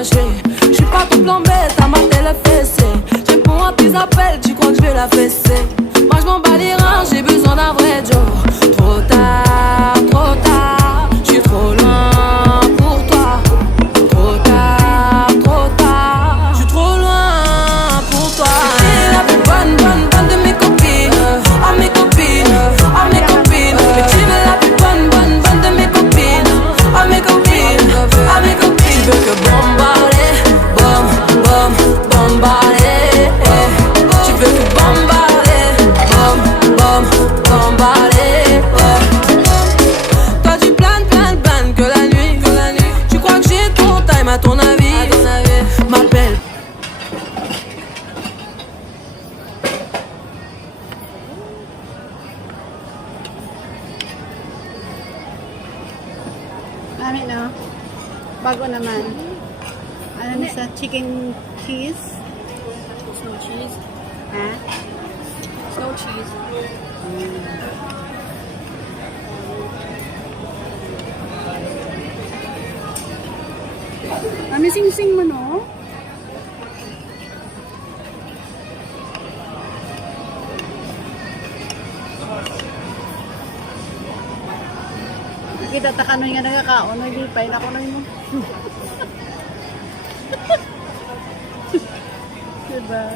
caché. J'suis pas ton plan bête, ta main elle est fessée. Je réponds à tes appels, tu crois que je vais la fesser. Moi je m'en bats les reins, j'ai besoin d'un vrai job. Trop tard, j'suis trop loin pour toi. Trop tard, j'suis trop loin pour toi. T'es la plus bonne de mes copines. À mes copines, à mes copines. Mais tu veux la plus bonne de mes copines. À mes copines, à mes copines. Tu veux que bombarder, bombarder. Tu veux que bombarder, bombarder. Toi tu planes que la nuit. Tu crois que j'ai ton time à ton avis. M'appelle. Namin no? Bago naman. Ano na sa chicken cheese? Snow cheese. Ha? Snow cheese. Ano sing-sing mo no? Kita takanoy nga nagkakaon, nagipay na ko na yun. Diba?